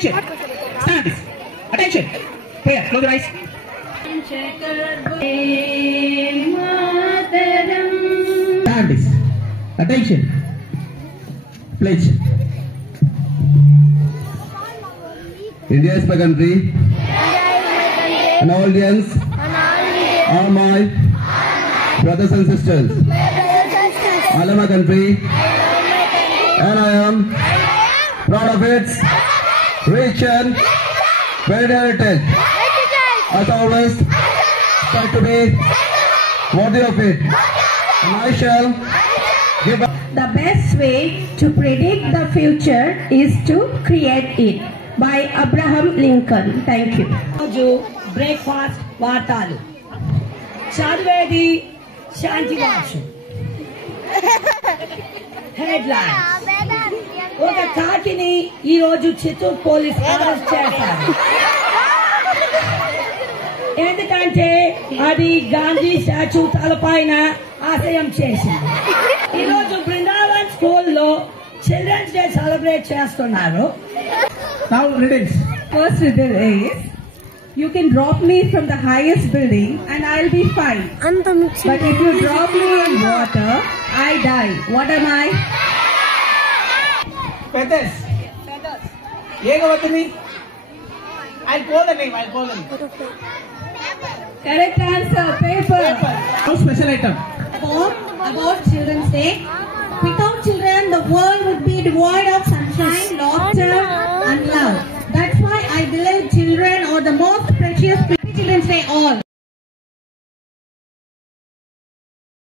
Attention. Stand. Attention. Prayer. Close your eyes. Stand. Attention. Pledge. India is my country. And all Indians are my brothers and sisters. I love my country. And I am proud of its rich and varied heritage. As always, try to be worthy of it. And I shall give up. The best way to predict the future is to create it. By Abraham Lincoln. Thank you. Breakfast వార్తాలు చదివేది Shanti Vasu. Headlines. ఒక కాకిని ఈ రోజు Chittoor police arrest చేశారు. ఎందుకంటే అది Gandhi statue తలపైన ఆశయం చేసింది. ఈరోజు బృందావన్ స్కూల్లో చిల్డ్రన్స్ డే సెలబ్రేట్ చేస్తున్నారు. Now riddles. First riddle is, you can drop me from the highest building and I'll be fine. But if you drop me in water, I die. What am I? Feathers. Yegavathini. I'll call the name. Correct answer. Paper. How special item? About Children's Day. Without children, the world would be devoid